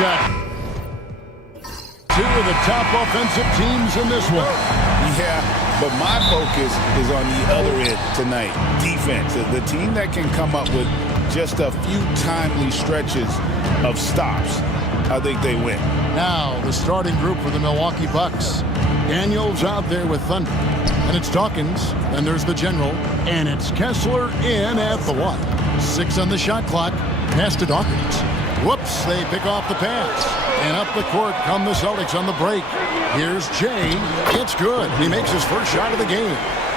got two of the top offensive teams in this one. Yeah, but my focus is on the other end tonight. Defense. The team that can come up with just a few timely stretches of stops, I think they win. Now, the starting group for the Milwaukee Bucks. Daniels out there with Thunder. And it's Dawkins. Then there's the General. And it's Kessler in at the 1. 6 on the shot clock. Pass to Dawkins. Whoops, they pick off the pass. And up the court come the Celtics on the break. Here's Jay. It's good. He makes his first shot of the game.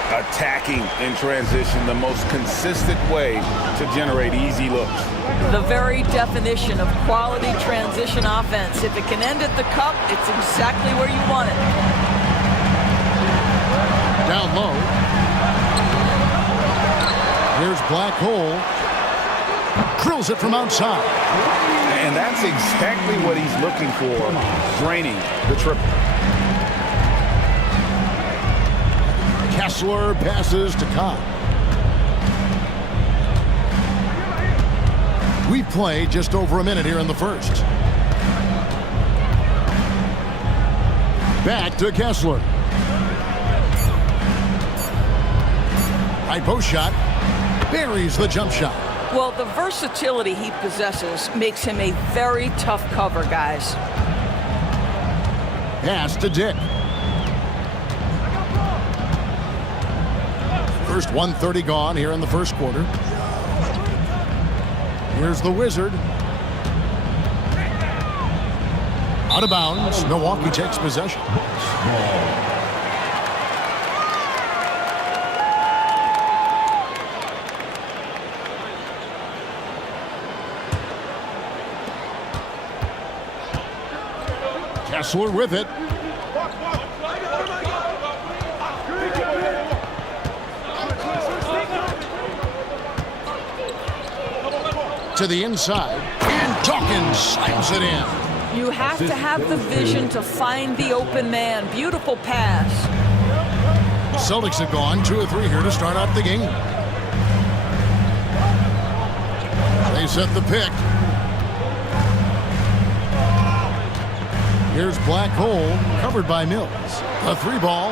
Attacking in transition, the most consistent way to generate easy looks. The very definition of quality transition offense. If it can end at the cup, it's exactly where you want it. Down low. Here's Black Hole. Drills it from outside. And that's exactly what he's looking for, draining the triple. Kessler passes to Cobb. We've played just over a minute here in the first. Back to Kessler. Right post shot. Buries the jump shot. Well, the versatility he possesses makes him a very tough cover, guys. Pass to Dick. First 1:30 gone here in the first quarter. Here's the Wizard. Out of bounds. Milwaukee takes possession. Kessler with it. To the inside, and Dawkins slams it in. You have to have the vision to find the open man. Beautiful pass. Celtics have gone 2 or 3 here to start out the game. They set the pick. Here's Black Hole, covered by Mills. A 3-ball.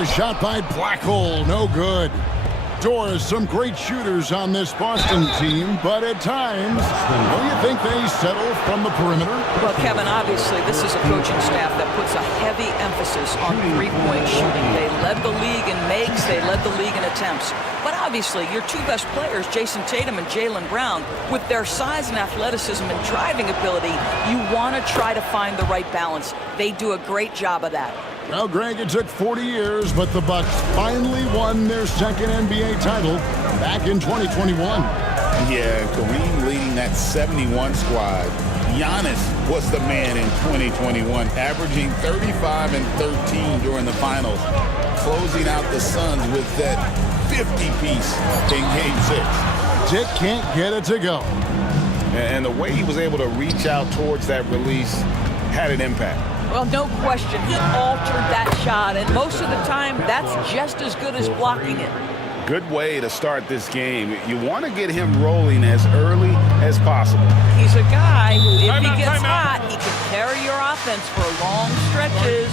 A shot by Black Hole, no good. Doors, some great shooters on this Boston team, but at times, don't you think they settle from the perimeter? Well, Kevin, obviously, this is a coaching staff that puts a heavy emphasis on three-point shooting. They led the league in makes, they led the league in attempts. But obviously, your two best players, Jason Tatum and Jaylen Brown, with their size and athleticism and driving ability, you want to try to find the right balance. They do a great job of that. Well, Greg, it took 40 years, but the Bucks finally won their second NBA title back in 2021. Yeah, Kareem leading that 71 squad. Giannis was the man in 2021, averaging 35 and 13 during the finals, closing out the Suns with that 50-piece in Game 6. Dick can't get it to go. And the way he was able to reach out towards that release had an impact. Well, no question, he altered that shot, and most of the time, that's just as good as blocking it. Good way to start this game. You want to get him rolling as early as possible. He's a guy who, if he gets hot, he can carry your offense for long stretches.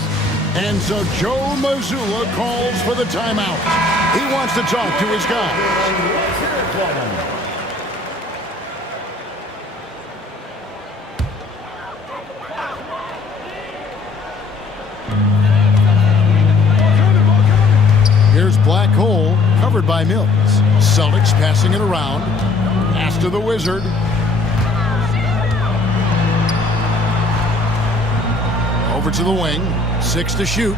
And so Joe Mazzulla calls for the timeout. He wants to talk to his guys. Here's Black Hole, covered by Mills. Celtics passing it around. Pass to the Wizard. Over to the wing. 6 to shoot.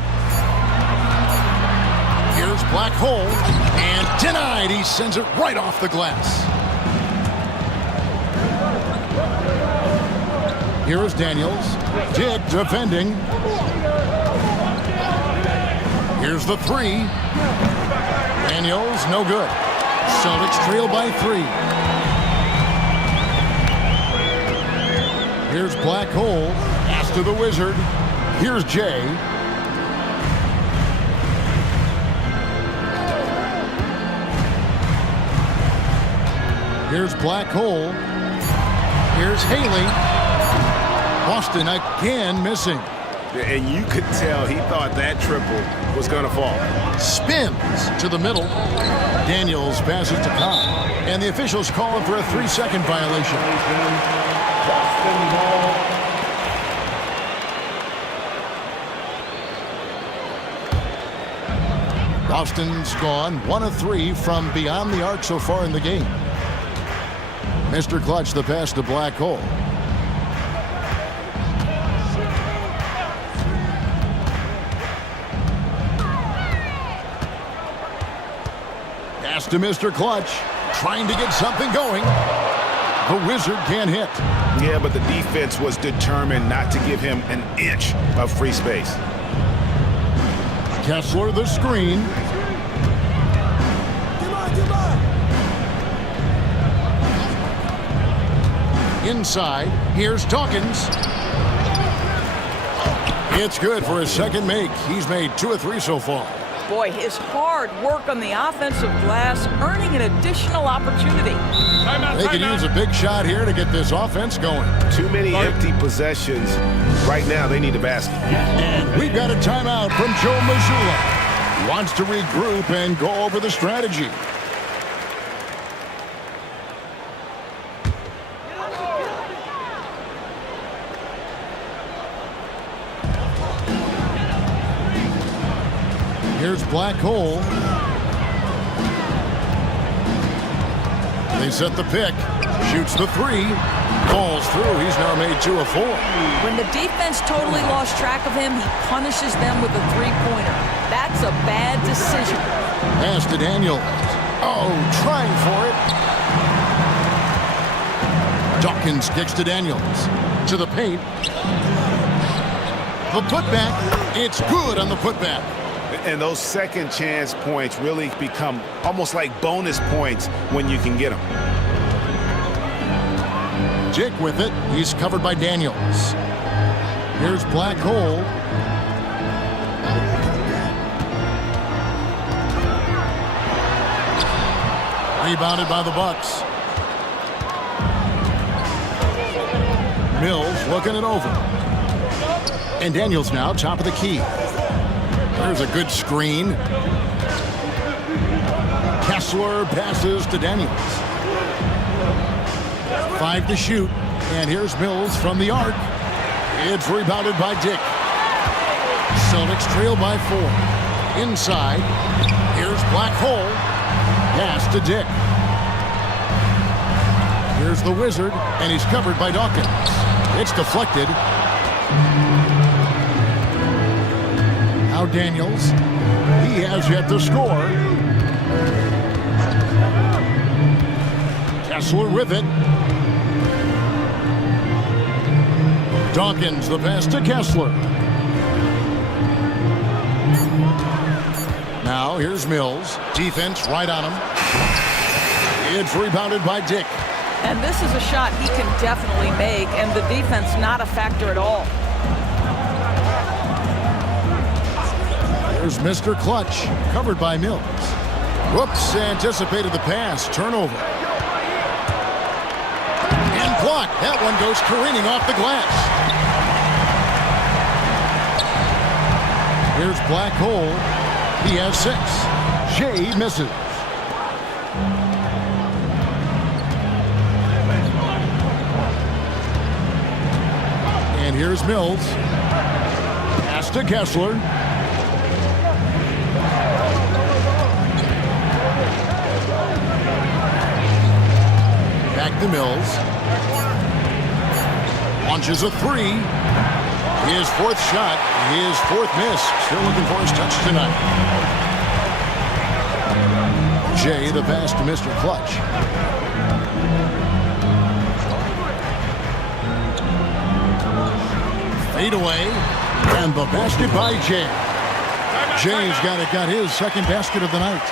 Here's Black Hole. And denied. He sends it right off the glass. Here is Daniels. Dick defending. Here's the 3. Daniels, no good. Celtics trail by 3. Here's Black Hole. Pass to the Wizard. Here's Jay. Here's Black Hole. Here's Haley. Boston again missing. And you could tell he thought that triple was going to fall. Spins to the middle. Daniels passes to Cobb. And the officials call him for a 3-second violation. Boston's gone 1 of 3 from beyond the arc so far in the game. Mr. Clutch, the pass to Black Hole. Pass to Mr. Clutch, trying to get something going. The Wizard can't hit. Yeah, but the defense was determined not to give him an inch of free space. Kessler the screen. Inside, here's Dawkins. It's good for his second make. He's made 2 of 3 so far. Boy, his hard work on the offensive glass, earning an additional opportunity. They could use a big shot here to get this offense going. Too many empty possessions. Right now, they need a basket. And we've got a timeout from Joe Mazzulla. He wants to regroup and go over the strategy. Here's Black Hole. They set the pick. Shoots the 3. Falls through. He's now made 2 of 4. When the defense totally lost track of him, he punishes them with a three-pointer. That's a bad decision. Pass to Daniels. Oh, trying for it. Dawkins kicks to Daniels. To the paint. The putback. It's good on the putback. And those second chance points really become almost like bonus points when you can get them. Dick with it. He's covered by Daniels. Here's Black Hole. Rebounded by the Bucks. Mills looking it over. And Daniels now top of the key. There's a good screen. Kessler passes to Daniels. 5 to shoot. And here's Mills from the arc. It's rebounded by Dick. Celtics trail by 4. Inside. Here's Black Hole. Pass to Dick. Here's the Wizard, and he's covered by Dawkins. It's deflected. Now Daniels. He has yet to score. Kessler with it. Dawkins, the pass to Kessler. Now here's Mills. Defense right on him. It's rebounded by Dick. And this is a shot he can definitely make, and the defense not a factor at all. There's Mr. Clutch, covered by Mills. Whoops, anticipated the pass. Turnover. And blocked. That one goes careening off the glass. Here's Black Hole. He has 6. Jay misses. And here's Mills. Pass to Kessler. Back to Mills. Launches a 3. His 4th shot, his 4th miss. Still looking for his touch tonight. Jay, the pass to Mr. Clutch. Fade away. And the basket by Jay. Jay's got his second basket of the night.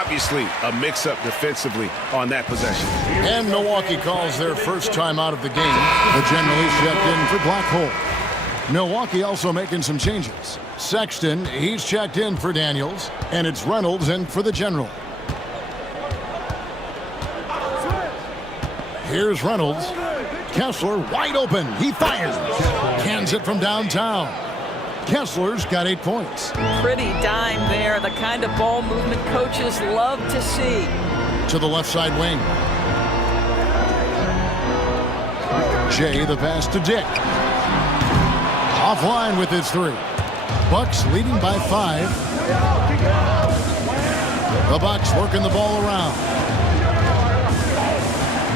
Obviously, a mix-up defensively on that possession. And Milwaukee calls their first time out of the game. The general is checked in for Black Hole. Milwaukee also making some changes. Sexton, he's checked in for Daniels. And it's Reynolds in for the general. Here's Reynolds. Kessler wide open. He fires. Cans it from downtown. Kessler's got 8 points. Pretty dime there. The kind of ball movement coaches love to see. To the left side wing. Jay, the pass to Dick. Offline with his 3. Bucks leading by 5. The Bucks working the ball around.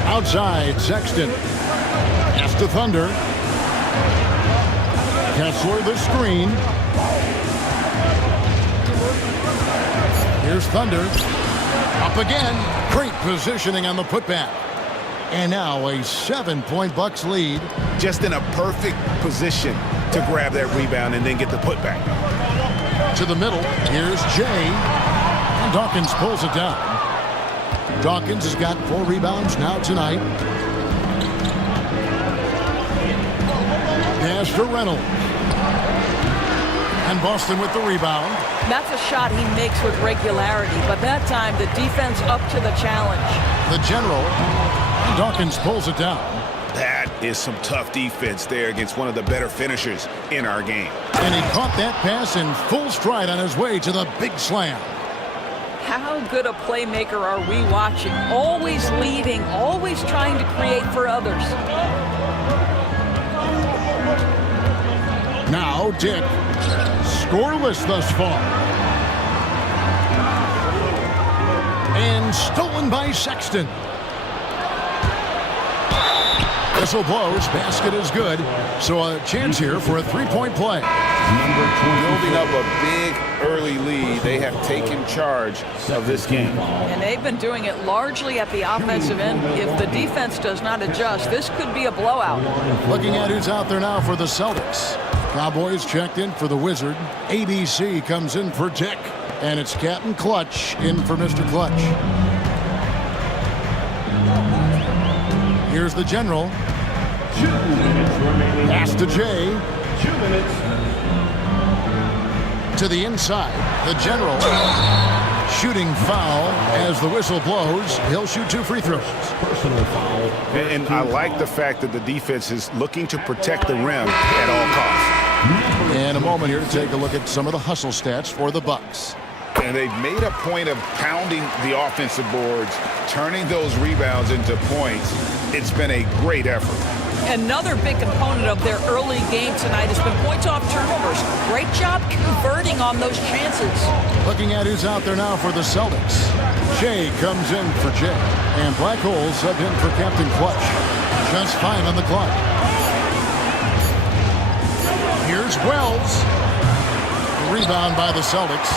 Outside, Sexton. Pass to Thunder. Kessler the screen. Here's Thunder. Up again. Great positioning on the putback. And now a 7-point Bucks lead. Just in a perfect position to grab that rebound and then get the putback. To the middle. Here's Jay. And Dawkins pulls it down. Dawkins has got 4 rebounds now tonight. Pass to Reynolds. And Boston with the rebound. That's a shot he makes with regularity, but that time the defense up to the challenge. The general. Dawkins pulls it down. That is some tough defense there against one of the better finishers in our game. And he caught that pass in full stride on his way to the big slam. How good a playmaker are we watching? Always leading, always trying to create for others. Now Dick. Scoreless thus far. And stolen by Sexton. Whistle blows. Basket is good. So a chance here for a 3-point play. Building up a big early lead. They have taken charge of this game. And they've been doing it largely at the offensive end. If the defense does not adjust, this could be a blowout. Looking at who's out there now for the Celtics. Cowboys checked in for the Wizard. ABC comes in for Dick. And it's Captain Clutch in for Mr. Clutch. Here's the general. 2 minutes remaining. Pass to Jay. 2 minutes. To the inside. The general. Shooting foul as the whistle blows. He'll shoot 2 free throws. Personal foul. And I like the fact that the defense is looking to protect the rim at all costs. And a moment here to take a look at some of the hustle stats for the Bucks. And they've made a point of pounding the offensive boards, turning those rebounds into points. It's been a great effort. Another big component of their early game tonight has been points off turnovers. Great job converting on those chances. Looking at who's out there now for the Celtics. Jay comes in for Jay. And Black Hole subbed in for Captain Clutch. Just 5 on the clock. Here's Wells. Rebound by the Celtics.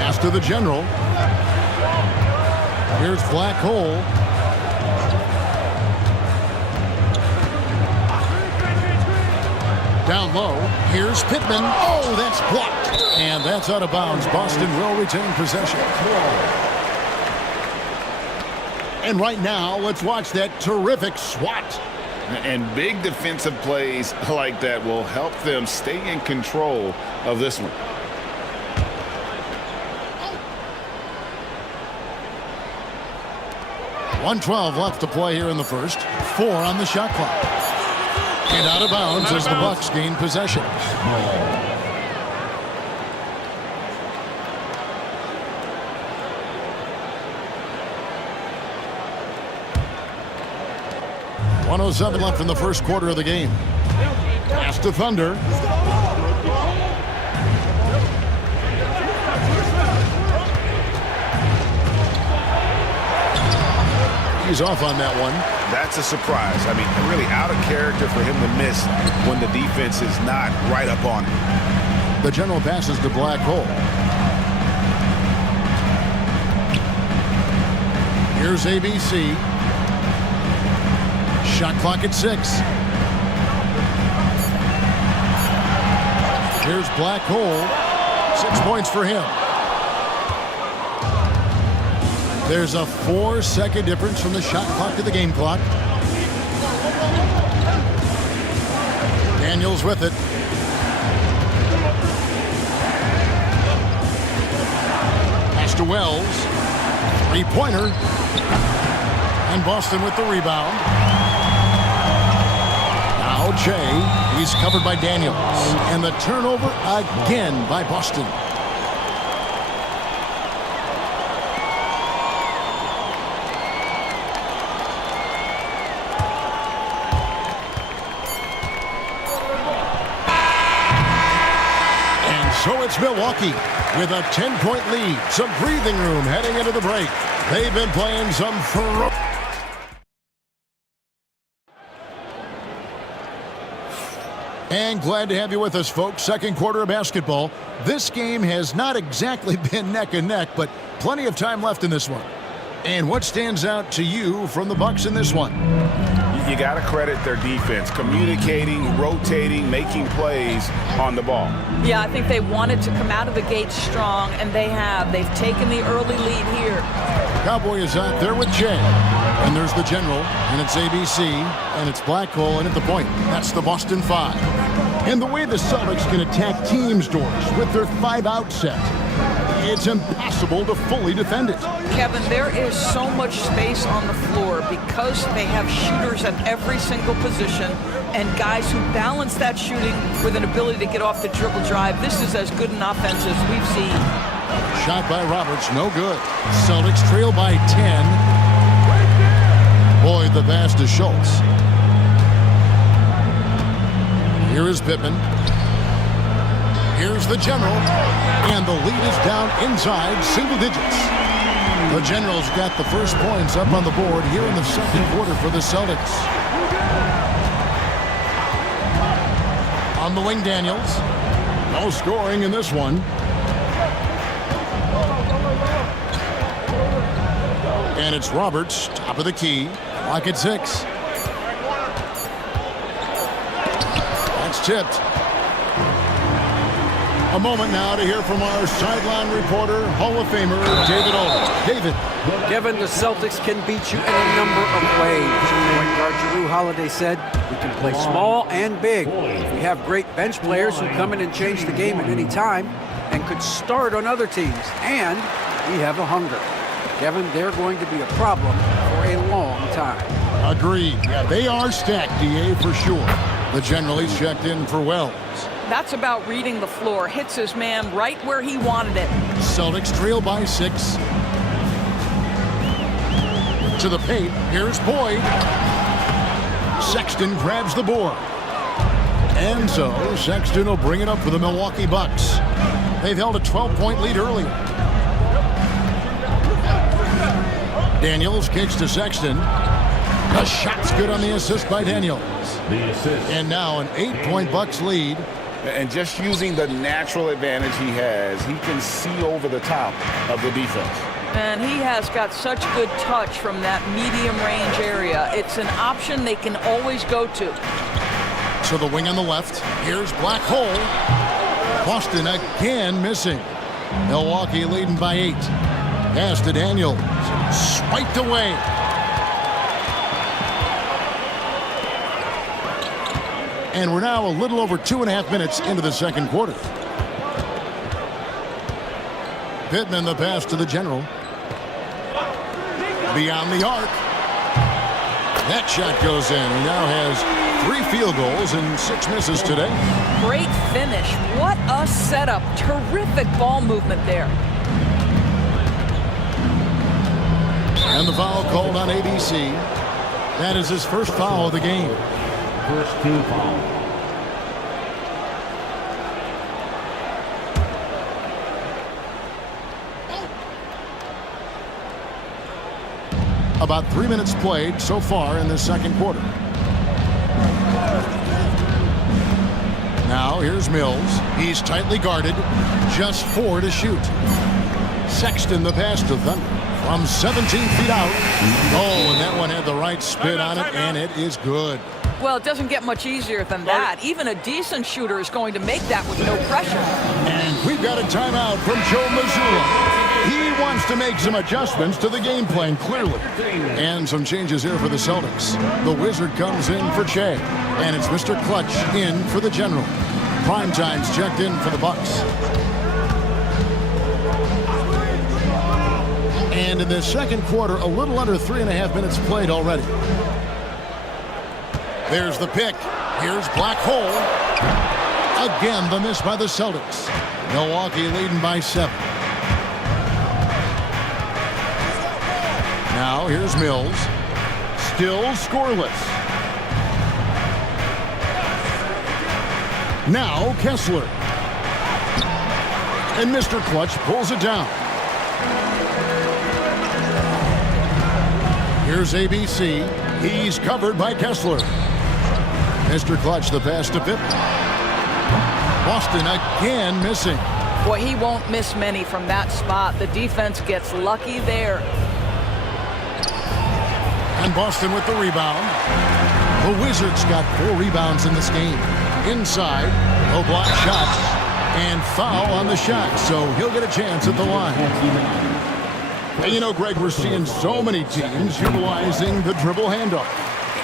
Pass to the general. Here's Black Hole. Down low. Here's Pittman. Oh, that's blocked. And that's out of bounds. Boston will retain possession. And right now, let's watch that terrific swat. And big defensive plays like that will help them stay in control of this one. .112 left to play here in the first. 4 on the shot clock. And out of bounds as the Bucks gain possession. .107 left in the first quarter of the game. Pass to Thunder. He's off on that one. That's a surprise. I mean, really out of character for him to miss when the defense is not right up on him. The general passes to Black Hole. Here's ABC. Shot clock at 6. Here's Black Hole. 6 points for him. There's a 4-second difference from the shot clock to the game clock. Daniels with it. Pass to Wells. 3-pointer. And Boston with the rebound. Now Jay. He's covered by Daniels. And the turnover again by Boston. So it's Milwaukee with a 10-point lead. Some breathing room heading into the break. They've been playing some ferocious. And glad to have you with us, folks. Second quarter of basketball. This game has not exactly been neck and neck, but plenty of time left in this one. And what stands out to you from the Bucks in this one? You got to credit their defense, communicating, rotating, making plays on the ball. Yeah, I think they wanted to come out of the gate strong, and they have. They've taken the early lead here. Cowboy is out there with Jay. And there's the general, and it's ABC, and it's Black Hole, and at the point, that's the Boston 5. And the way the Celtics can attack teams' doors with their 5-out set, it's impossible to fully defend it. Kevin, there is so much space on the floor because they have shooters at every single position and guys who balance that shooting with an ability to get off the dribble drive. This is as good an offense as we've seen. Shot by Roberts, no good. Celtics trail by 10. Boyd the pass to Schultz. Here is Pittman. Here's the general. And the lead is down inside single digits. The Generals got the first points up on the board here in the second quarter for the Celtics. On the wing, Daniels. No scoring in this one. And it's Roberts, top of the key. Clock at 6. That's tipped. A moment now to hear from our sideline reporter, Hall of Famer David Aldridge. David. Kevin, the Celtics can beat you in a number of ways. Point guard Jrue Holiday said, we can play small and big. We have great bench players who come in and change the game at any time and could start on other teams. And we have a hunger. Kevin, they're going to be a problem for a long time. Agreed. Yeah, they are stacked, DA, for sure. The General, he's checked in for Wells. That's about reading the floor. Hits his man right where he wanted it. Celtics trail by 6. To the paint. Here's Boyd. Sexton grabs the board. And so Sexton will bring it up for the Milwaukee Bucks. They've held a 12-point lead earlier. Daniels kicks to Sexton. The shot's good on the assist by Daniels. And now an 8-point Bucks lead. And just using the natural advantage he has, he can see over the top of the defense. And he has got such good touch from that medium range area. It's an option they can always go to. To the wing on the left. Here's Black Hole. Boston again missing. Milwaukee leading by 8. Pass to Daniels. Swiped away. And we're now a little over 2.5 minutes into the second quarter. Pittman the pass to the General. Beyond the arc. That shot goes in. He now has 3 field goals and 6 misses today. Great finish. What a setup. Terrific ball movement there. And the foul called on ABC. That is his first foul of the game. First team foul. About 3 minutes played so far in the second quarter. Now here's Mills. He's tightly guarded. Just 4 to shoot. Sexton the pass to Thunder. From 17 feet out. Oh, and that one had the right spin on it, and it is good. Well, it doesn't get much easier than that. Even a decent shooter is going to make that with no pressure. And we've got a timeout from Joe Mazzulla. He wants to make some adjustments to the game plan, clearly. And some changes here for the Celtics. The Wizard comes in for Che. And it's Mr. Clutch in for the General. Primetime's checked in for the Bucks. And in the second quarter, a little under 3.5 minutes played already. There's the pick. Here's Black Hole. Again, the miss by the Celtics. Milwaukee leading by 7. Now here's Mills. Still scoreless. Now Kessler. And Mr. Clutch pulls it down. Here's ABC. He's covered by Kessler. Mr. Clutch, the pass to Pippen. Boston again missing. Boy, he won't miss many from that spot. The defense gets lucky there. And Boston with the rebound. The Wizards got 4 rebounds in this game. Inside, no block shot, and foul on the shot, so he'll get a chance at the line. And you know, Greg, we're seeing so many teams utilizing the dribble handoff.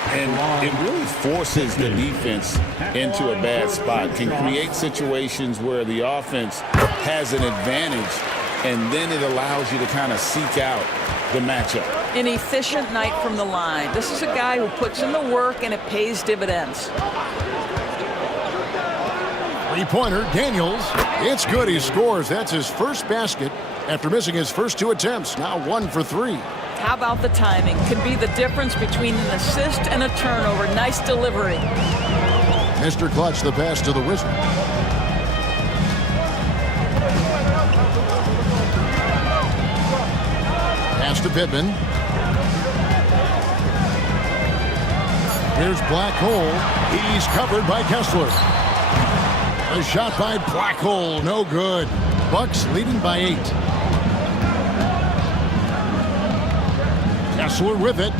And it really forces the defense into a bad spot, can create situations where the offense has an advantage, and then it allows you to kind of seek out the matchup. An efficient night from the line. This is a guy who puts in the work, and it pays dividends. Three-pointer, Daniels. It's good. He scores. That's his first basket after missing his first 2 attempts. Now 1 for 3. How about the timing? Could be the difference between an assist and a turnover. Nice delivery. Mr. Clutch, the pass to the Wizard. Pass to Pippen. Here's Black Hole. He's covered by Kessler. A shot by Black Hole, no good. Bucks leading by 8. Kessler with it.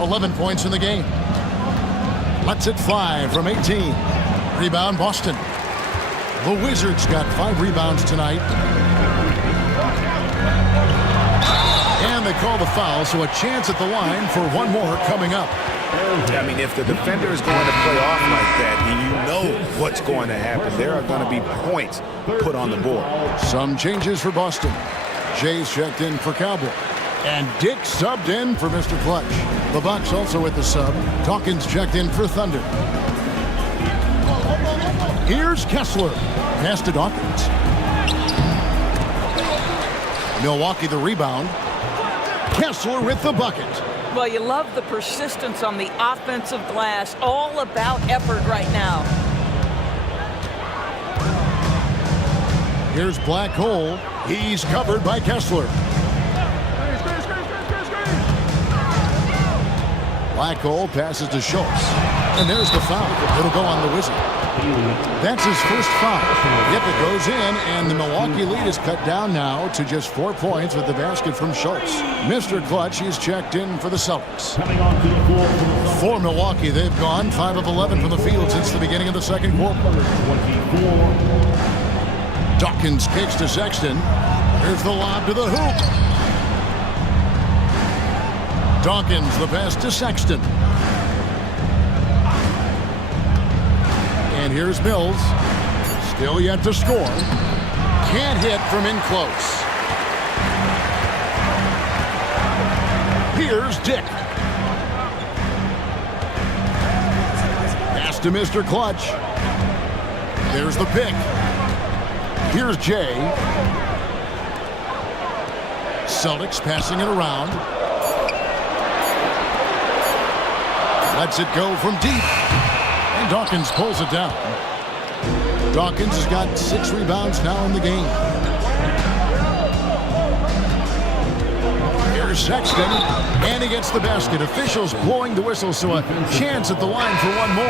11 points in the game. Lets it fly from 18. Rebound, Boston. The Wizards got 5 rebounds tonight. And they call the foul, so a chance at the line for 1 more coming up. I mean, if the defender is going to play off like that, and you know what's going to happen, there are going to be points put on the board. Some changes for Boston. Jay's checked in for Cowboy. And Dick subbed in for Mr. Clutch. The Bucks also with the sub. Dawkins checked in for Thunder. Here's Kessler. Pass to Dawkins. Milwaukee the rebound. Kessler with the bucket. Well, you love the persistence on the offensive glass. All about effort right now. Here's Black Hole. He's covered by Kessler. Black Hole passes to Schultz. And there's the foul. It'll go on the Wizard. That's his first foul. Yep, it goes in, and the Milwaukee lead is cut down now to just 4 points with the basket from Schultz. Mr. Clutch, he's checked in for the Celtics. For Milwaukee, they've gone 5 of 11 from the field since the beginning of the second quarter. Dawkins kicks to Sexton. Here's the lob to the hoop. Dawkins, the pass to Sexton. And here's Mills. Still yet to score. Can't hit from in close. Here's Dick. Pass to Mr. Clutch. There's the pick. Here's Jay. Celtics passing it around. Lets it go from deep. And Dawkins pulls it down. Dawkins has got 6 rebounds now in the game. Here's Sexton. And he gets the basket. Officials blowing the whistle, so a chance at the line for 1 more.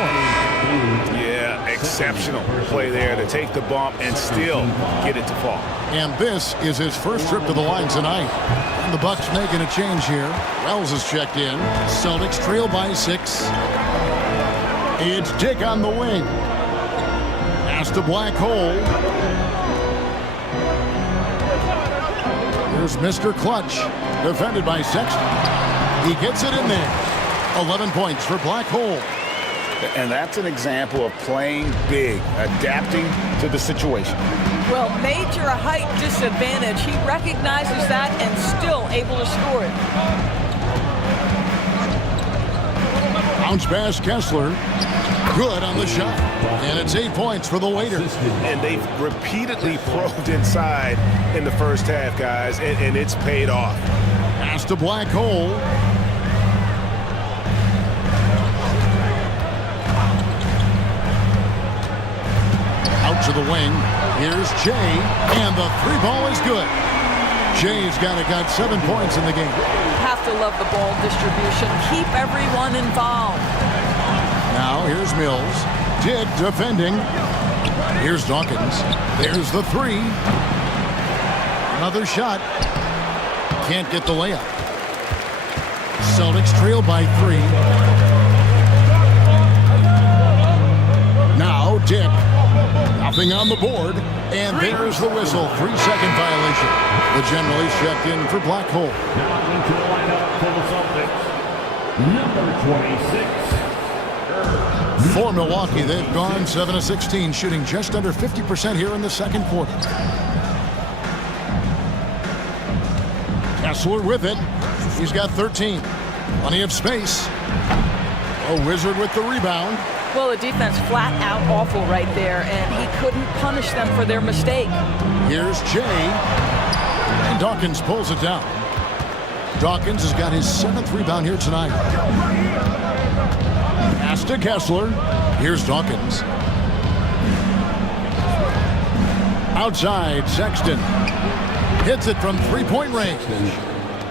Yeah, exceptional play there to take the bump and still get it to fall. And this is his first trip to the line tonight. And the Bucks making a change here. Wells is checked in. Celtics trail by 6. It's Dick on the wing. Pass to Black Hole. Here's Mr. Clutch. Defended by Sexton. He gets it in there. 11 points for Black Hole. And that's an example of playing big, adapting to the situation. Well, major height disadvantage. He recognizes that and still able to score it. Bounce pass, Kessler. Good on the shot. And it's 8 points for the waiter. And they've repeatedly probed inside in the first half, guys, and it's paid off. Pass to Black Hole. Out to the wing. Here's Jay, and the three ball is good. Jay's got 7 points in the game. Have to love the ball distribution. Keep everyone involved. Now here's Mills. Did defending. Here's Dawkins. There's the three. Another shot. Can't get the layup. Celtics trail by 3. Now Dick. Nothing on the board. And there's the whistle. 3-second violation. The general is checked in for Black Hole. Now into the lineup for the Celtics, number 26. For Milwaukee, they've gone 7 of 16, shooting just under 50% here in the second quarter. Kessler with it. He's got 13. Plenty of space. A Wizard with the rebound. Well, the defense flat out awful right there, and he couldn't punish them for their mistake. Here's Jay. And Dawkins pulls it down. Dawkins has got his 7th rebound here tonight. Pass to Kessler. Here's Dawkins. Outside, Sexton. Hits it from three-point range.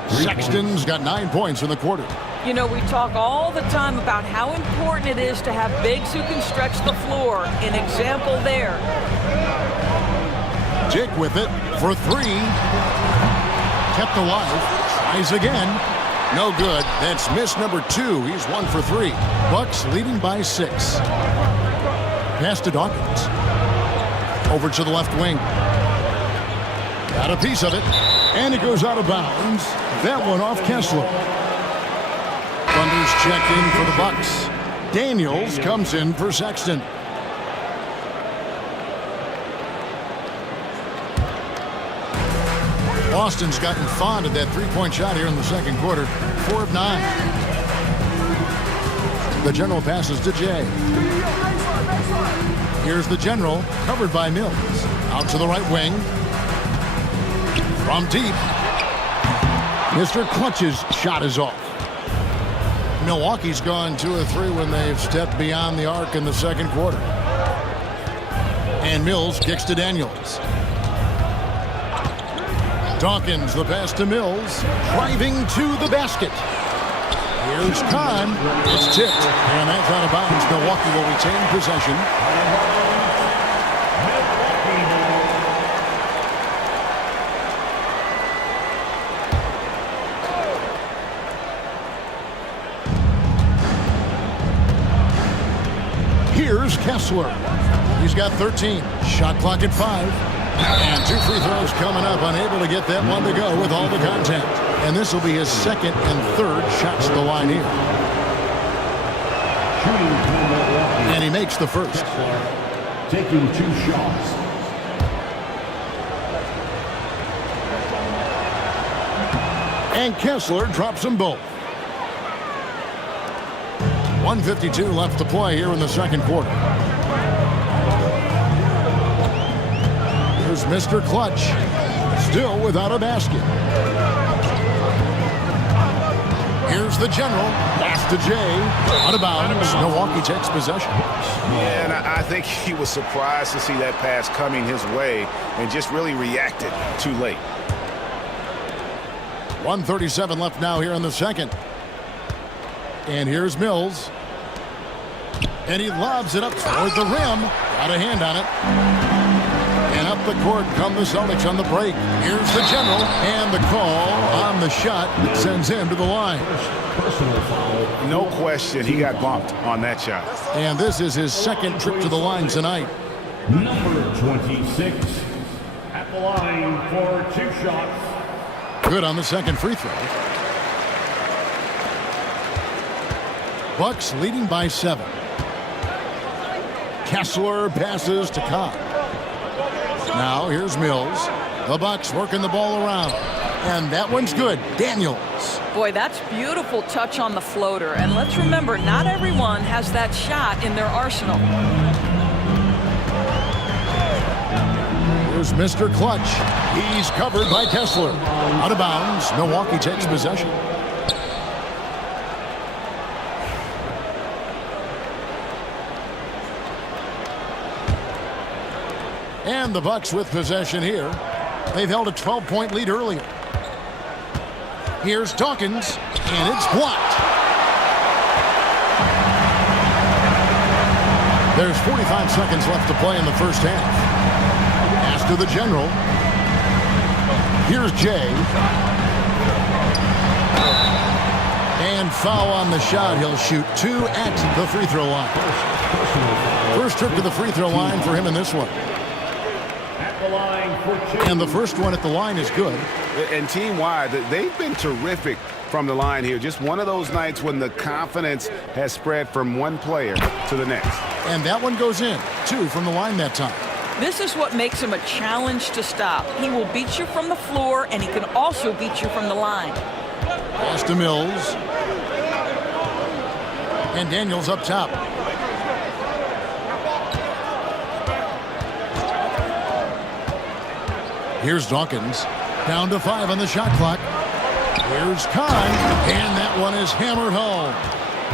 Sexton's got 9 points in the quarter. You know, we talk all the time about how important it is to have bigs who can stretch the floor. An example there. Dick with it for 3. Kept alive. Tries again. No good. That's miss number 2. He's 1 for 3. Bucks leading by 6. Pass to Dawkins. Over to the left wing. Got a piece of it. And it goes out of bounds. That one off Kessler. Thunder's checked in for the Bucks. Daniels comes in for Sexton. Boston's gotten fond of that three-point shot here in the second quarter. 4 of 9. The general passes to Jay. Here's the general, covered by Mills. Out to the right wing. From deep. Mr. Clutch's shot is off. Milwaukee's gone 2 of 3 when they've stepped beyond the arc in the second quarter. And Mills kicks to Daniels. Dawkins, the pass to Mills, driving to the basket. Here's Kahn. It's tipped, and that's out of bounds. Milwaukee will retain possession. Here's Kessler. He's got 13. Shot clock at 5. And 2 free throws coming up. Unable to get that one to go with all the contact. And this will be his 2nd and 3rd shots to the line here. And he makes the first. Taking 2 shots. And Kessler drops them both. 1:52 left to play here in the second quarter. Here's Mr. Clutch, still without a basket. Here's the general, pass to Jay, out of bounds. Milwaukee takes possession. Yeah, and I think he was surprised to see that pass coming his way and just really reacted too late. 1:37 left now here in the second. And here's Mills. And he lobs it up toward the rim. Got a hand on it. And up the court come the Celtics on the break. Here's the general. And the call on the shot that sends him to the line. Personal foul. No question, he got bumped on that shot. And this is his 2nd trip to the line tonight. Number 26 at the line for 2 shots. Good on the 2nd free throw. Bucks leading by 7. Kessler passes to Cobb. Now here's Mills. The Bucks working the ball around. And that one's good. Daniels. Boy, that's beautiful touch on the floater. And let's remember, not everyone has that shot in their arsenal. Here's Mr. Clutch. He's covered by Kessler. Out of bounds. Milwaukee takes possession. And the Bucks with possession here. They've held a 12-point lead earlier. Here's Dawkins, and it's blocked. There's 45 seconds left to play in the first half. Pass to the general. Here's Jay. And foul on the shot. He'll shoot 2 at the free throw line. First trip to the free throw line for him in this one. And the first one at the line is good. And team-wide, they've been terrific from the line here. Just one of those nights when the confidence has spread from one player to the next. And that one goes in. 2 from the line that time. This is what makes him a challenge to stop. He will beat you from the floor, and he can also beat you from the line. Pass to Mills. And Daniels up top. Here's Dawkins. Down to 5 on the shot clock. Here's Kahn. And that one is hammered home.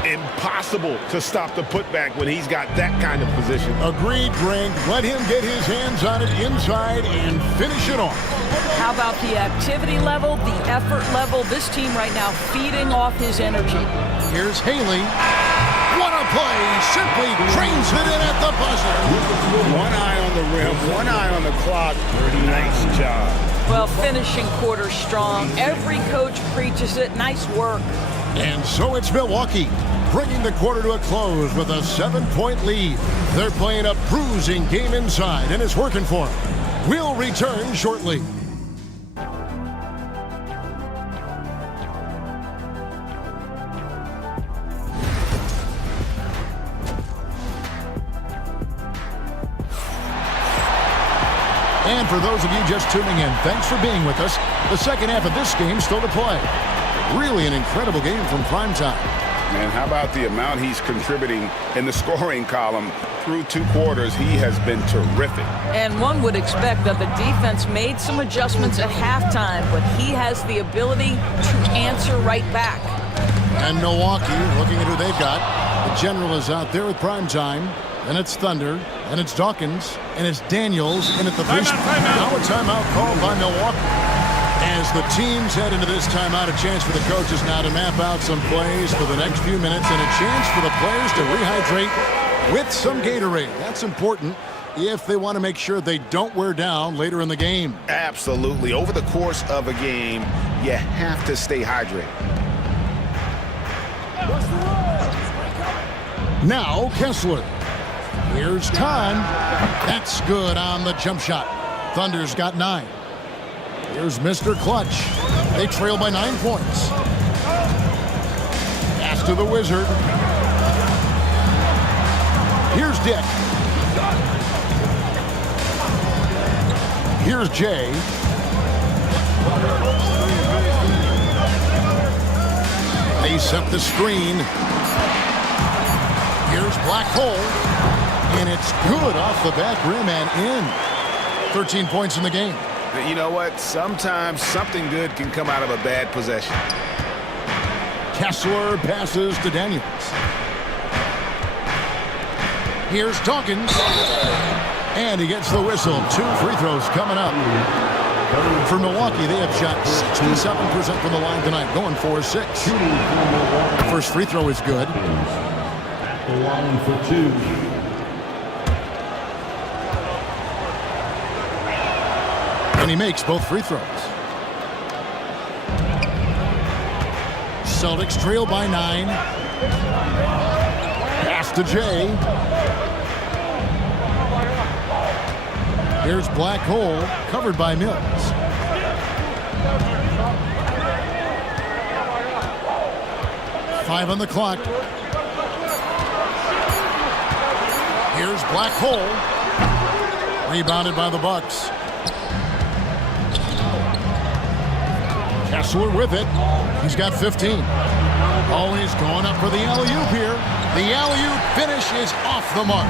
Impossible to stop the putback when he's got that kind of position. Agreed, Greg. Let him get his hands on it inside and finish it off. How about the activity level, the effort level? This team right now feeding off his energy. Here's Haley. What a play. Simply trains it in at the buzzer. One eye on the rim, one eye on the clock. Nice job. Well, finishing quarter strong. Every coach preaches it. Nice work. And so it's Milwaukee, bringing the quarter to a close with a 7-point lead. They're playing a bruising game inside, and it's working for them. We'll return shortly. And for those of you just tuning in, thanks for being with us. The second half of this game still to play. Really an incredible game from primetime. And how about the amount he's contributing in the scoring column through 2 quarters? He has been terrific. And one would expect that the defense made some adjustments at halftime, but he has the ability to answer right back. And Milwaukee, looking at who they've got. The general is out there with primetime. And it's Thunder, and it's Dawkins, and it's Daniels, and at the free throw. Now a timeout called by Milwaukee. As the teams head into this timeout, a chance for the coaches now to map out some plays for the next few minutes, and a chance for the players to rehydrate with some Gatorade. That's important if they want to make sure they don't wear down later in the game. Absolutely. Over the course of a game, you have to stay hydrated. Now Kessler. Here's time. That's good on the jump shot. Thunder's got 9. Here's Mr. Clutch. They trail by 9 points. Pass to the Wizard. Here's Dick. Here's Jay. They set the screen. Here's Black Hole. And it's good off the back rim and in. 13 points in the game. You know what? Sometimes something good can come out of a bad possession. Kessler passes to Daniels. Here's Dawkins. And he gets the whistle. 2 free throws coming up. For Milwaukee, they have shot 67% from the line tonight, going 4-6. First free throw is good. At the line for 2. And he makes both free throws. Celtics trail by 9. Pass to Jay. Here's Black Hole, covered by Mills. Five on the clock. Here's Black Hole. Rebounded by the Bucks. Kessler with it. He's got 15. Oh, he's going up for the alley-oop here. The alley-oop finish is off the mark.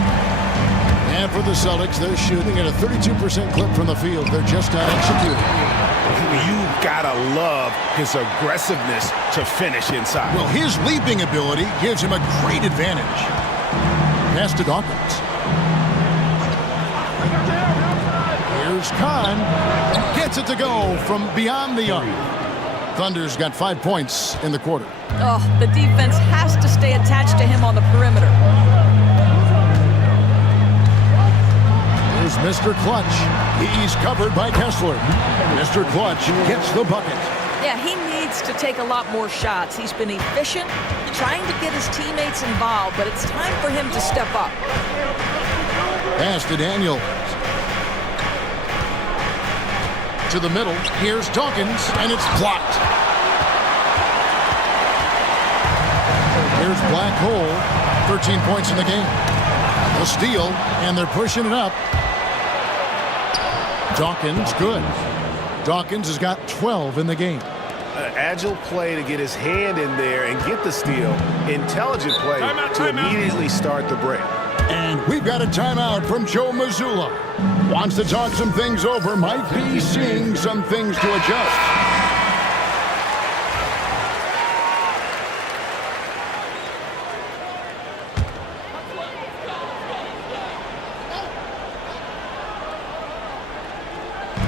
And for the Celtics, they're shooting at a 32% clip from the field. They're just not executing. You've got to love his aggressiveness to finish inside. Well, his leaping ability gives him a great advantage. Pass to Dawkins. Here's Kahn. Gets it to go from beyond the arc. Thunder's got 5 points in the quarter. Oh, the defense has to stay attached to him on the perimeter. Here's Mr. Clutch. He's covered by Kessler. Mr. Clutch gets the bucket. Yeah, he needs to take a lot more shots. He's been efficient, trying to get his teammates involved, but it's time for him to step up. Pass to Daniel. To the middle. Here's Dawkins, and it's blocked. Here's Black Hole. 13 points in the game. A steal, and they're pushing it up. Dawkins, good. Dawkins has got 12 in the game. Agile play to get his hand in there and get the steal. Intelligent play to immediately start the break. And we've got a timeout from Joe Mazzulla. Wants to talk some things over. Might be seeing some things to adjust.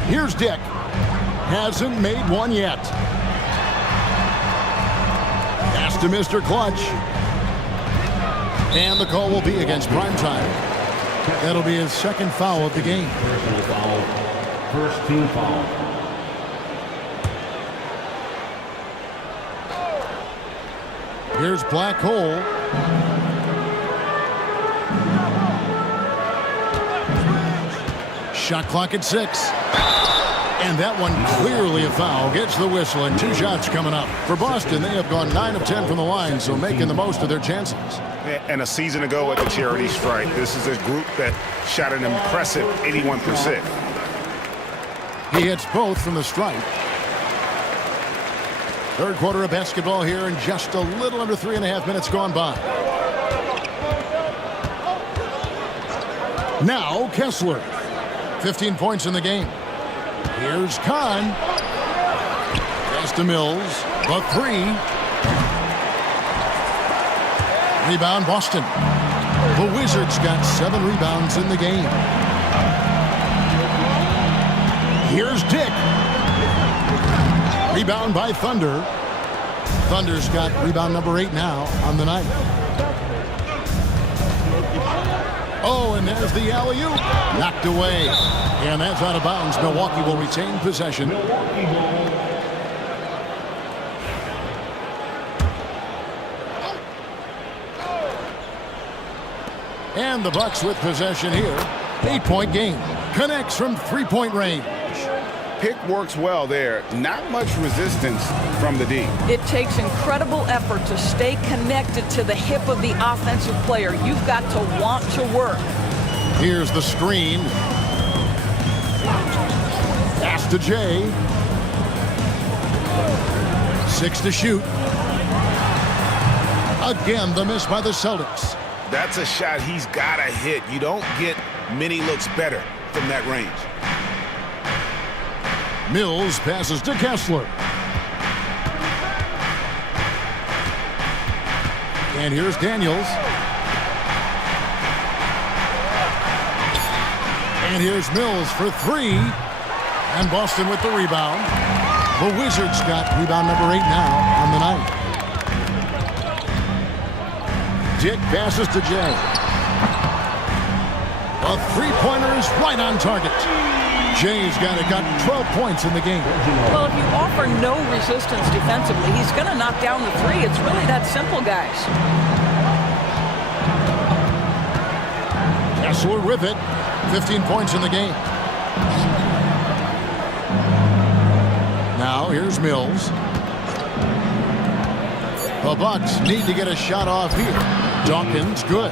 Here's Dick. Hasn't made one yet. Pass to Mr. Clutch. And the call will be against Primetime. That'll be his second foul of the game. Personal foul. First team foul. Here's Black Hole. Shot clock at 6. And that one clearly a foul. Gets the whistle, and 2 shots coming up. For Boston, they have gone 9 of 10 from the line, so making the most of their chances. And a season ago at the charity strike, this is a group that shot an impressive 81%. He hits both from the stripe. Third quarter of basketball here, and just a little under 3.5 minutes gone by. Now Kessler. 15 points in the game. Here's Kahn. Pass to Mills. The 3. Rebound Boston. The Wizards got 7 rebounds in the game. Here's Dick. Rebound by Thunder. Thunder's got rebound number 8 now on the night. Oh, and there's the alley-oop. Knocked away. And that's out of bounds. Milwaukee will retain possession. And the Bucks with possession here. 8-point game. Connects from 3-point range. Pick works well there. Not much resistance from the D. It takes incredible effort to stay connected to the hip of the offensive player. You've got to want to work. Here's the screen. Pass to Jay. 6 to shoot. Again, the miss by the Celtics. That's a shot he's got to hit. You don't get many looks better from that range. Mills passes to Kessler. And here's Daniels. And here's Mills for 3. And Boston with the rebound. The Wizards got rebound number 8 now on the night. Dick passes to Jay. A 3-pointer is right on target. Jay's got 12 points in the game. Well, if you offer no resistance defensively, he's going to knock down the 3. It's really that simple, guys. Kessler with it. 15 points in the game. Now here's Mills. The Bucks need to get a shot off here. Dawkins, good.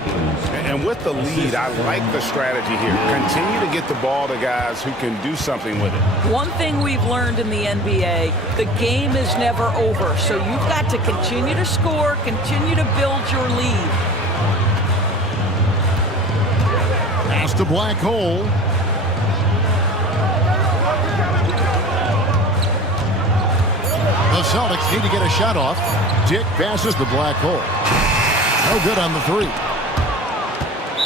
And with the lead, I like the strategy here. Continue to get the ball to guys who can do something with it. One thing we've learned in the NBA, the game is never over. So you've got to continue to score, continue to build your lead. Pass to Black Hole. The Celtics need to get a shot off. Dick passes the Black Hole. No good on the three.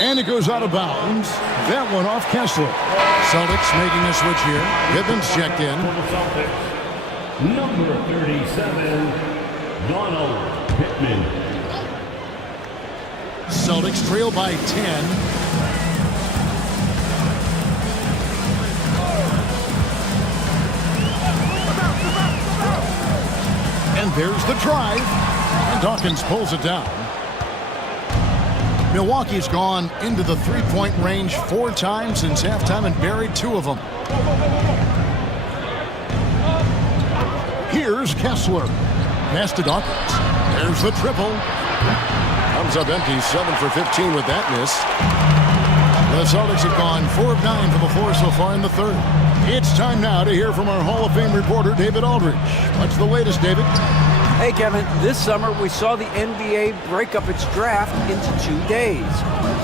And it goes out of bounds. That one off Kessler. Celtics making a switch here. Gibbons checked in. For the Celtics, number 37, Donald Pittman. Celtics trail by 10. And there's the drive. And Dawkins pulls it down. Milwaukee's gone into the three-point range 4 times since halftime and buried 2 of them. Here's Kessler. Pass to Dawkins. There's the triple. Comes up empty, 7 for 15 with that miss. The Celtics have gone 4 of 9 from the floor so far in the third. It's time now to hear from our Hall of Fame reporter, David Aldridge. What's the latest, David? Hey, Kevin, this summer we saw the NBA break up its draft into 2 days.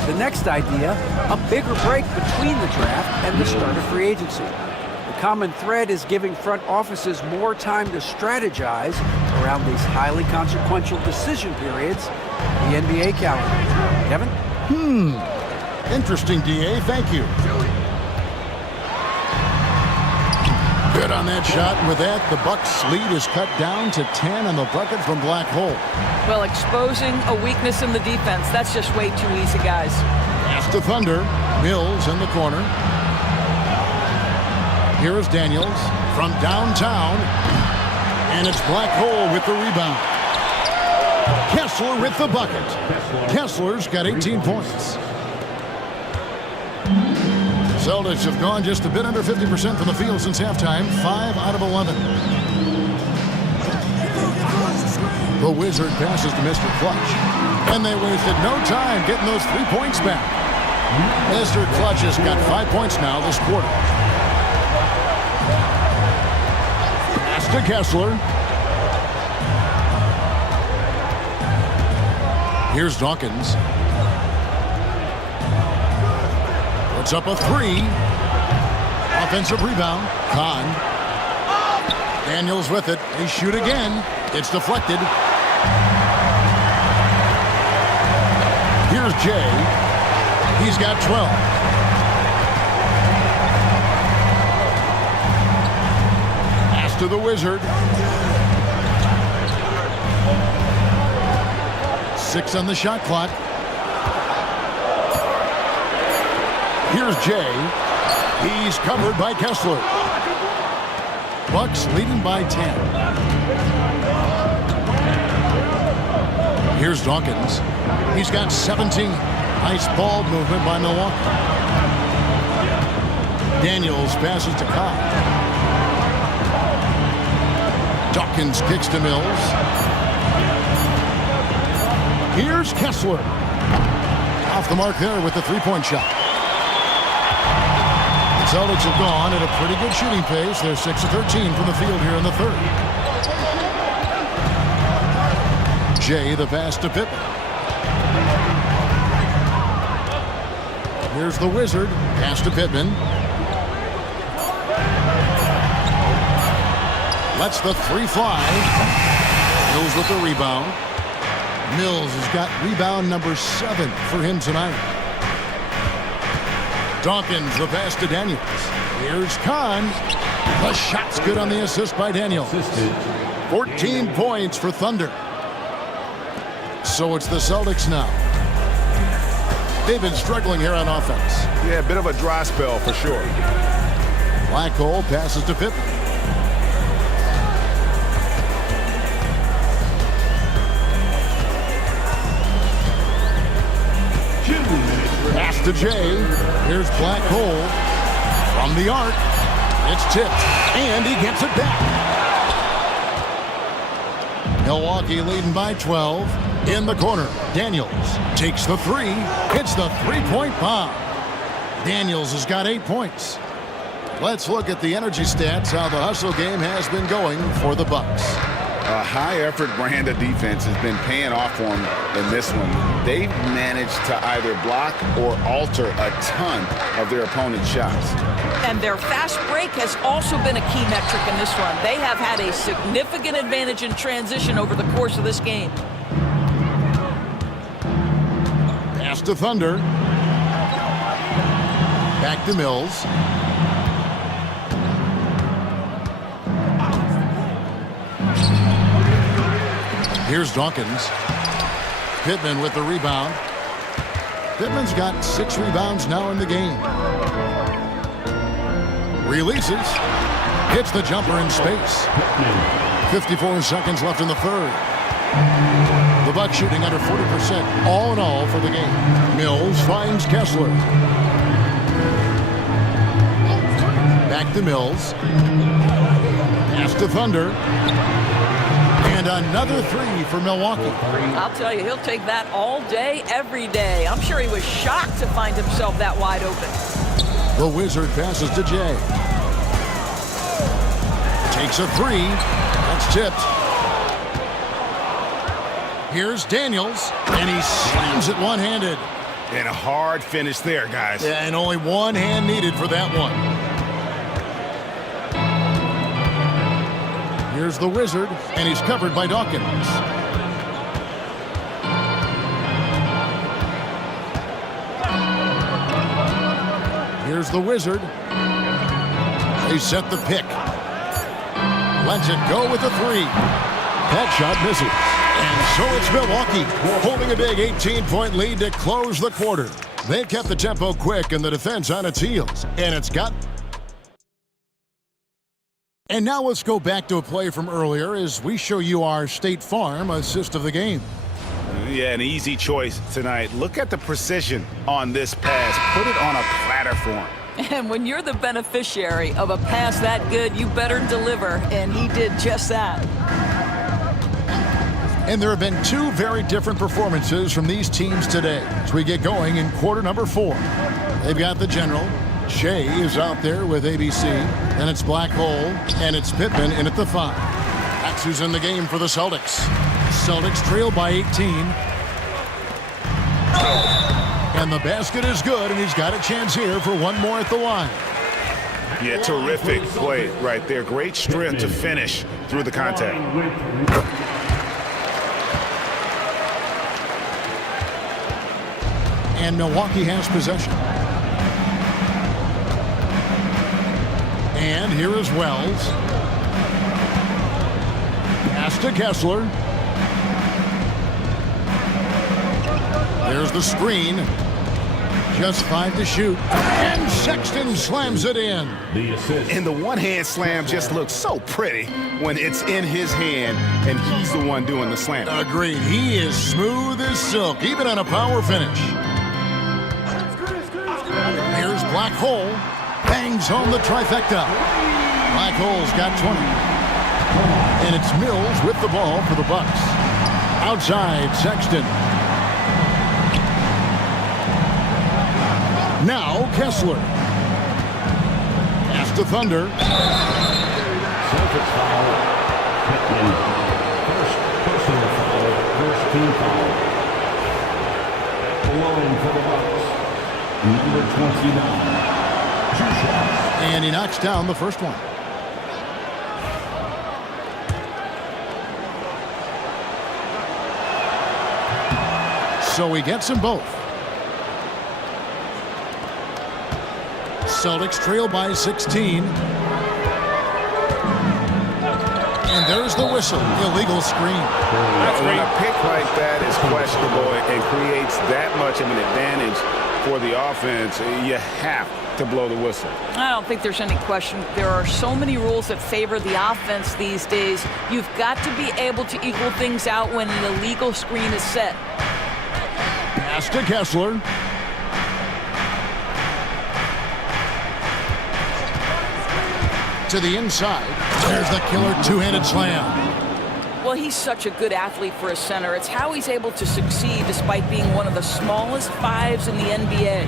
The next idea, a bigger break between the draft and the start of free agency. The common thread is giving front offices more time to strategize around these highly consequential decision periods, the NBA calendar. Kevin? Interesting, D.A. Thank you. Good on that shot. And with that, the Bucks' lead is cut down to 10 on the bucket from Black Hole. Well, exposing a weakness in the defense, that's just way too easy, guys. Pass to Thunder. Mills in the corner. Here is Daniels from downtown. And it's Black Hole with the rebound. Kessler with the bucket. Kessler's got 18 points. Celtics have gone just a bit under 50% from the field since halftime, 5 out of 11. The Wizard passes to Mr. Clutch. And they wasted no time getting those 3 points back. Mr. Clutch has got 5 points now this quarter. Pass to Kessler. Here's Dawkins. Puts up a 3. Offensive rebound. Kahn. Daniels with it. They shoot again. It's deflected. Here's Jay. He's got 12. Pass to the Wizard. 6 on the shot clock. Here's Jay. He's covered by Kessler. Bucks leading by 10. Here's Dawkins. He's got 17. Nice ball movement by Milwaukee. Daniels passes to Cobb. Dawkins kicks to Mills. Here's Kessler. Off the mark there with the three-point shot. The Celtics have gone at a pretty good shooting pace. They're 6 of 13 from the field here in the third. Jay, the pass to Pippen. Here's the Wizard. Pass to Pippen. Lets the 3 fly. Mills with the rebound. Mills has got rebound number 7 for him tonight. Dawkins, the pass to Daniels. Here's Kahn. The shot's good on the assist by Daniels. 14 points for Thunder. So it's the Celtics now. They've been struggling here on offense. Yeah, a bit of a dry spell for sure. Black Hole passes to Pippen. Pass to Jay. Here's Black Hole from the arc. It's tipped, and he gets it back. Milwaukee leading by 12. In the corner, Daniels takes the three, hits the three-point bomb. Daniels has got 8 points. Let's look at the energy stats, how the hustle game has been going for the Bucks. A high-effort brand of defense has been paying off for them in this one. They've managed to either block or alter a ton of their opponent's shots. And their fast break has also been a key metric in this one. They have had a significant advantage in transition over the course of this game. Pass to Thunder. Back to Mills. Here's Dawkins. Pittman with the rebound. Pittman's got 6 rebounds now in the game. Releases. Hits the jumper in space. 54 seconds left in the third. The Bucks shooting under 40% all in all for the game. Mills finds Kessler. Back to Mills. Pass to Thunder. And another three for Milwaukee. I'll tell you, he'll take that all day, every day. I'm sure he was shocked to find himself that wide open. The Wizard passes to Jay. Takes a three. That's tipped. Here's Daniels, and he slams it one-handed. And a hard finish there, guys. Yeah, and only one hand needed for that one. Here's the Wizard, and he's covered by Dawkins. Here's the Wizard. They set the pick. Lets it go with a three. That shot misses. And so it's Milwaukee holding a big 18-point lead to close the quarter. They've kept the tempo quick and the defense on its heels. And it's got... And now let's go back to a play from earlier as we show you our State Farm assist of the game. Yeah, an easy choice tonight. Look at the precision on this pass. Put it on a platter for him. And when you're the beneficiary of a pass that good, you better deliver, and he did just that. And there have been 2 very different performances from these teams today as we get going in quarter number 4. They've got the general. Shea is out there with ABC. Then it's Black Hole, and it's Pittman in at the 5. That's who's in the game for the Celtics. Celtics trail by 18. And the basket is good, and he's got a chance here for one more at the line. Yeah, terrific play right there. Great strength to finish through the contact. And Milwaukee has possession. And here is Wells. Pass to Kessler. There's the screen. Just 5 to shoot. And Sexton slams it in. And the one-hand slam just looks so pretty when it's in his hand and he's the one doing the slam. Agreed. He is smooth as silk, even on a power finish. Here's Black Hole. Bangs home the trifecta. Black Hole's got 20. And it's Mills with the ball for the Bucks. Outside, Sexton. Now Kessler. Pass to Thunder. Celtics foul. Pittman. First personal foul. First team foul. At the line for the Bucks. Number 29. 2 shots. And he knocks down the first one. So he gets them both. Celtics trail by 16. And there's the whistle. Illegal screen. When a pick like that is questionable and creates that much of an advantage for the offense, you have to blow the whistle. I don't think there's any question. There are so many rules that favor the offense these days. You've got to be able to equal things out when an illegal screen is set. Pass to Kessler. To the inside. There's the killer two-handed slam. Well, he's such a good athlete for a center. It's how he's able to succeed despite being one of the smallest fives in the NBA.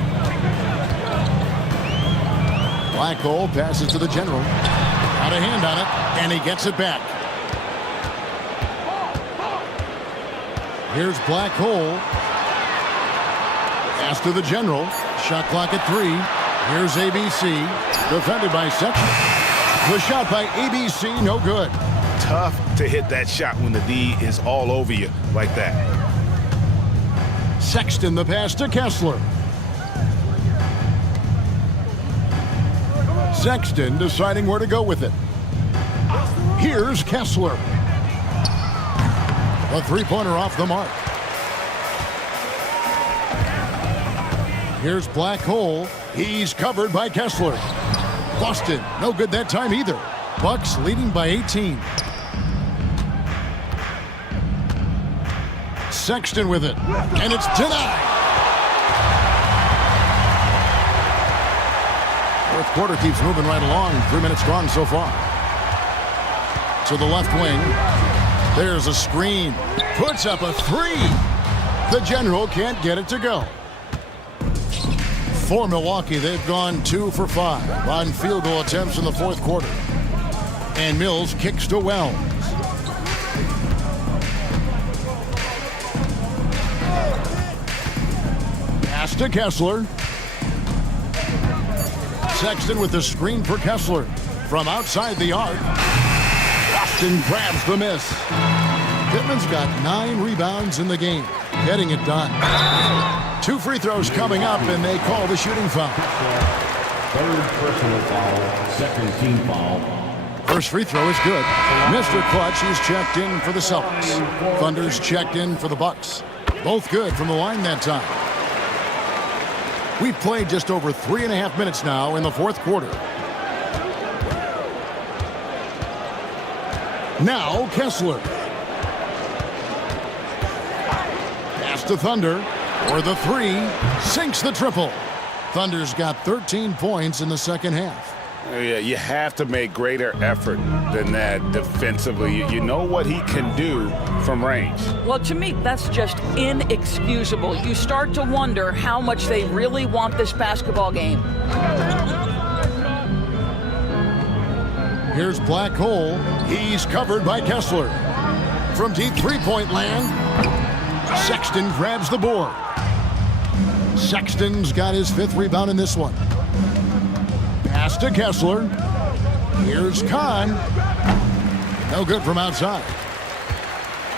Black Hole passes to the general. Out of hand on it, and he gets it back. Here's Black Hole. Pass to the general. Shot clock at 3. Here's ABC. Defended by Sexton. The shot by ABC, no good. Tough to hit that shot when the D is all over you like that. Sexton, the pass to Kessler. Sexton deciding where to go with it. Here's Kessler. A three-pointer off the mark. Here's Black Hole. He's covered by Kessler. Boston, no good that time either. Bucks leading by 18. Sexton with it, and it's denied. Fourth quarter keeps moving right along. 3 minutes strong so far. To the left wing. There's a screen. Puts up a 3. The general can't get it to go. For Milwaukee, they've gone 2 for 5 on field goal attempts in the fourth quarter. And Mills kicks to Wells. Pass to Kessler. Sexton with the screen for Kessler. From outside the arc. Boston grabs the miss. Pittman's got 9 rebounds in the game. Getting it done. 2 free throws coming up, and they call the shooting foul. Third personal foul, second team foul. First free throw is good. Mr. Clutch, he's checked in for the Celtics. Thunder's checked in for the Bucks. Both good from the line that time. We've played just over 3.5 minutes now in the fourth quarter. Now Kessler. Pass to Thunder. For the 3, sinks the triple. Thunder's got 13 points in the second half. Yeah, you have to make greater effort than that defensively. You know what he can do from range. Well, to me, that's just inexcusable. You start to wonder how much they really want this basketball game. Here's Black Hole. He's covered by Kessler. From deep three-point land, Sexton grabs the board. Sexton's got his 5th rebound in this one. Pass to Kessler. Here's Kahn. No good from outside.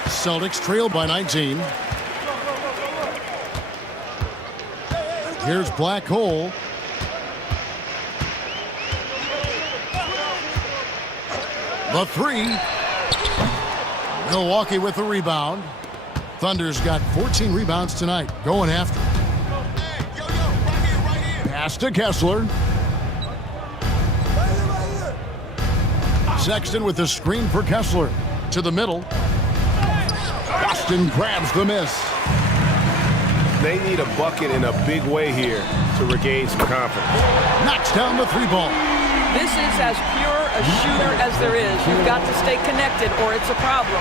Celtics trail by 19. Here's Black Hole. The 3. Milwaukee with the rebound. Thunder's got 14 rebounds tonight. Going after. Pass to Kessler. Sexton with the screen for Kessler. To the middle. Boston grabs the miss. They need a bucket in a big way here to regain some confidence. Knocks down the 3 ball. This is as pure a shooter as there is. You've got to stay connected or it's a problem.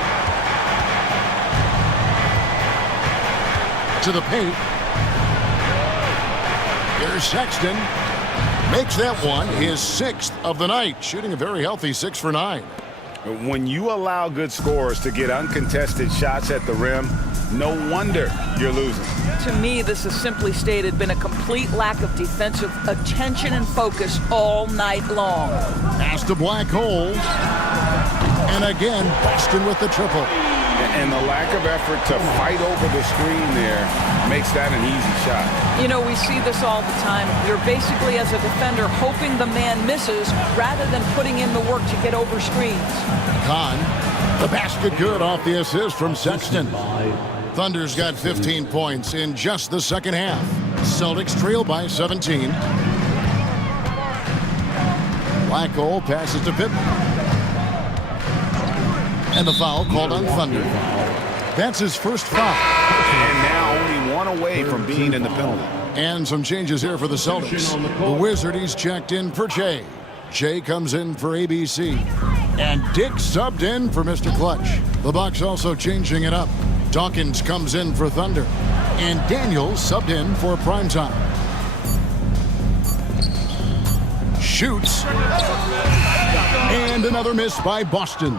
To the paint. Here's Sexton. Makes that one his 6th of the night. Shooting a very healthy 6 for 9. When you allow good scorers to get uncontested shots at the rim, no wonder you're losing. To me, this has simply stated been a complete lack of defensive attention and focus all night long. Pass to Black Hole. And again, Boston with the triple. And the lack of effort to fight over the screen there makes that an easy shot. You know, we see this all the time. You're basically, as a defender, hoping the man misses rather than putting in the work to get over screens. Kahn, the basket good off the assist from Sexton. Thunder's got 15 points in just the second half. Celtics trail by 17. Black Hole passes to Pittman. And the foul called on Thunder. That's his first foul. And now only 1 away from being in the penalty. And some changes here for the Celtics. The Wizard, he's checked in for Jay. Jay comes in for ABC. And Dick subbed in for Mr. Clutch. The Bucks also changing it up. Dawkins comes in for Thunder. And Daniels subbed in for Primetime. Shoots. And another miss by Boston.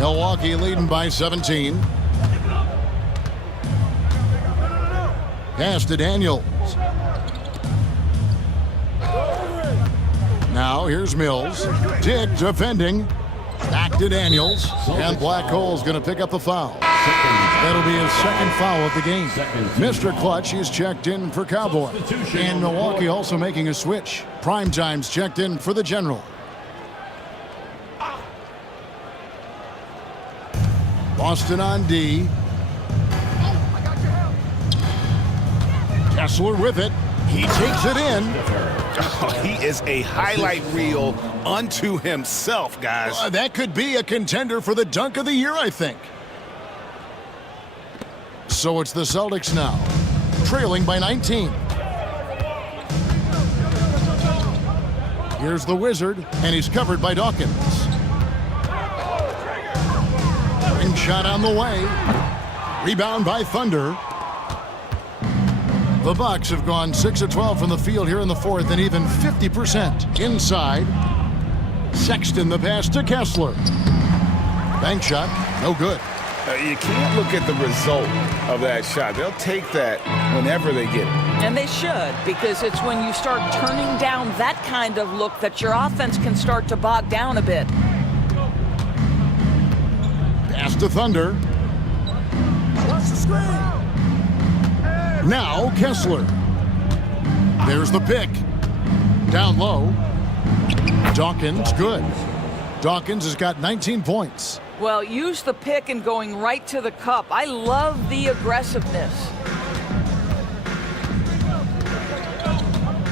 Milwaukee leading by 17. Pass to Daniels. Now here's Mills. Dick defending. Back to Daniels. And Black Hole's going to pick up the foul. That'll be his second foul of the game. Mr. Clutch, he's checked in for Cowboy. And Milwaukee also making a switch. Primetime's checked in for the General. Boston on D. Kessler with it. He takes it in. Oh, he is a highlight reel unto himself, guys. That could be a contender for the dunk of the year, I think. So it's the Celtics now, trailing by 19. Here's the Wizard, and he's covered by Dawkins. Ring shot on the way. Rebound by Thunder. The Bucks have gone 6 of 12 from the field here in the fourth and even 50% inside. Sexton the pass to Kessler. Bank shot, no good. You can't look at the result of that shot. They'll take that whenever they get it. And they should, because it's when you start turning down that kind of look that your offense can start to bog down a bit. Pass to Thunder. Watch the screen. Now Kessler. There's the pick. Down low. Dawkins, good. Dawkins has got 19 points. Well, use the pick and going right to the cup. I love the aggressiveness.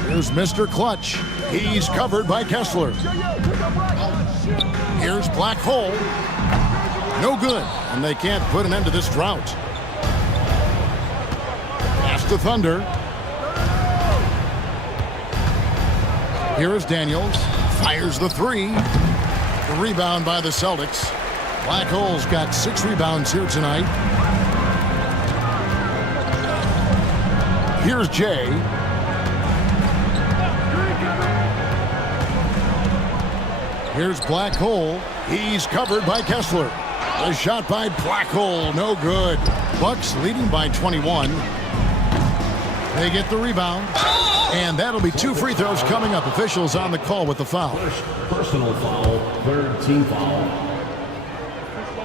Here's Mr. Clutch. He's covered by Kessler. Here's Black Hole. No good, and they can't put an end to this drought. Pass to Thunder. Here is Daniels. Fires the three. The rebound by the Celtics. Black Hole's got 6 rebounds here tonight. Here's Jay. Here's Black Hole. He's covered by Kessler. A shot by Black Hole, no good. Bucks leading by 21. They get the rebound. And that'll be 2 free throws coming up. Officials on the call with the foul. First personal foul, third team foul.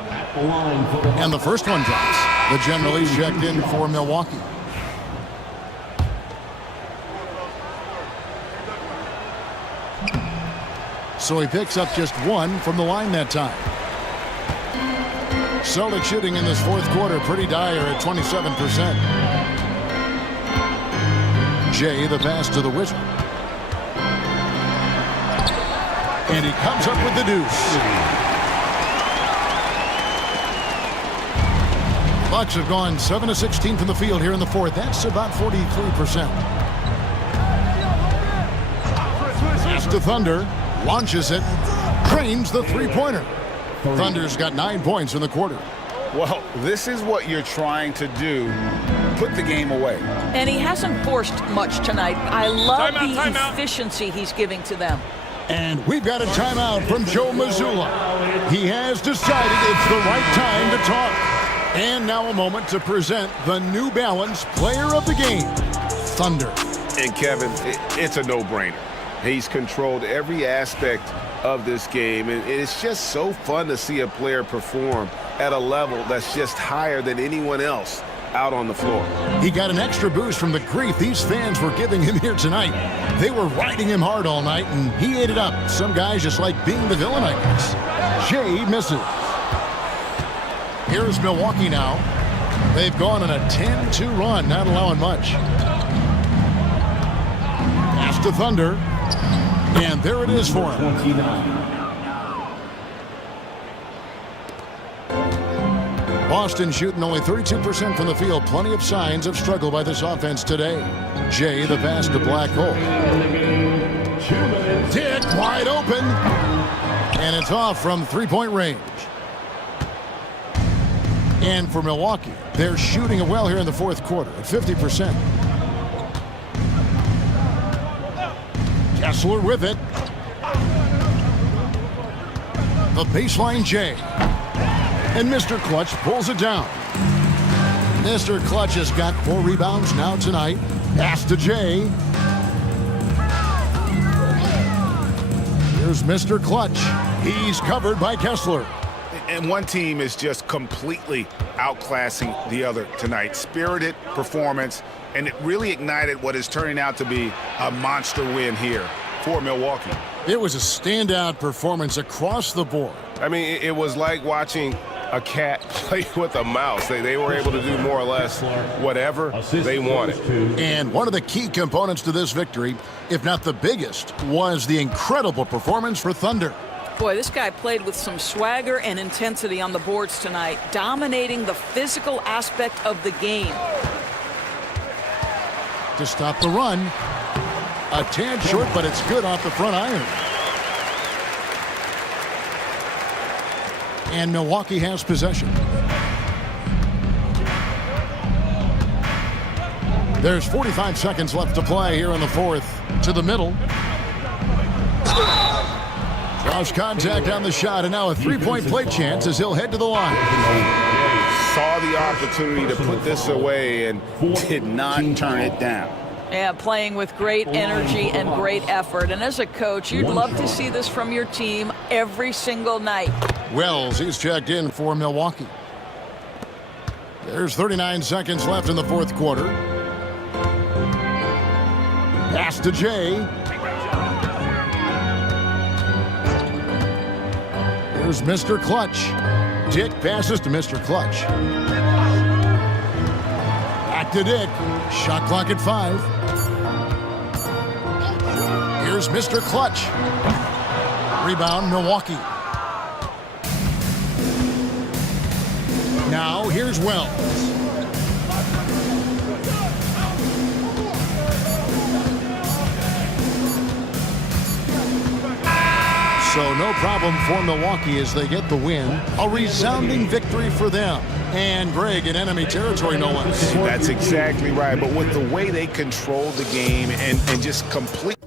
At the line for the And the first one drops. The General is checked in for Milwaukee. So he picks up just 1 from the line that time. Celtics shooting in this fourth quarter pretty dire at 27%. Jay the pass to the Wizard. And he comes up with the deuce. Bucks have gone 7 of 16 from the field here in the fourth. That's about 43%. Pass to Thunder. Launches it. Trains the three-pointer. Thunder's got 9 points in the quarter. Well, this is what you're trying to do. Put the game away. And he hasn't forced much tonight. I love the efficiency he's giving to them. And we've got a timeout from Joe Mazzulla. He has decided it's the right time to talk. And now a moment to present the New Balance Player of the Game, Thunder. And Kevin, it's a no-brainer. He's controlled every aspect of this game, and it's just so fun to see a player perform at a level that's just higher than anyone else out on the floor. He got an extra boost from the grief these fans were giving him here tonight. They were riding him hard all night, and he ate it up. Some guys just like being the villain, I guess. Jay misses. Here's Milwaukee now. They've gone on a 10-2 run, not allowing much. Pass to Thunder. And there it is for him. 29. Boston shooting only 32% from the field. Plenty of signs of struggle by this offense today. Jay the pass to Black Hole. Dick wide open. And it's off from three-point range. And for Milwaukee, they're shooting it well here in the fourth quarter at 50%. Kessler with it. The baseline J. And Mr. Clutch pulls it down. Mr. Clutch has got 4 rebounds now tonight. Pass to J. Here's Mr. Clutch. He's covered by Kessler. And one team is just completely outclassing the other tonight. Spirited performance, and it really ignited what is turning out to be a monster win here for Milwaukee. It was a standout performance across the board. I mean, it was like watching a cat play with a mouse. They were able to do more or less whatever they wanted. And one of the key components to this victory, if not the biggest, was the incredible performance for Thunder. Boy, this guy played with some swagger and intensity on the boards tonight, dominating the physical aspect of the game. To stop the run, a tad short, but it's good off the front iron. And Milwaukee has possession. There's 45 seconds left to play here in the fourth. To the middle. Draws contact on the shot, and now a three-point play chance as he'll head to the line. Saw the opportunity to put this away and did not turn it down. Yeah, playing with great energy and great effort. And as a coach, you'd love to see this from your team every single night. Wells, he's checked in for Milwaukee. There's 39 seconds left in the fourth quarter. Pass to Jay. Here's Mr. Clutch. Dick passes to Mr. Clutch. Back to Dick. Shot clock at 5. Here's Mr. Clutch. Rebound, Milwaukee. Now, here's Wells. So no problem for Milwaukee as they get the win. A resounding victory for them. And Greg, in enemy territory, no less. That's exactly right. But with the way they controlled the game and just complete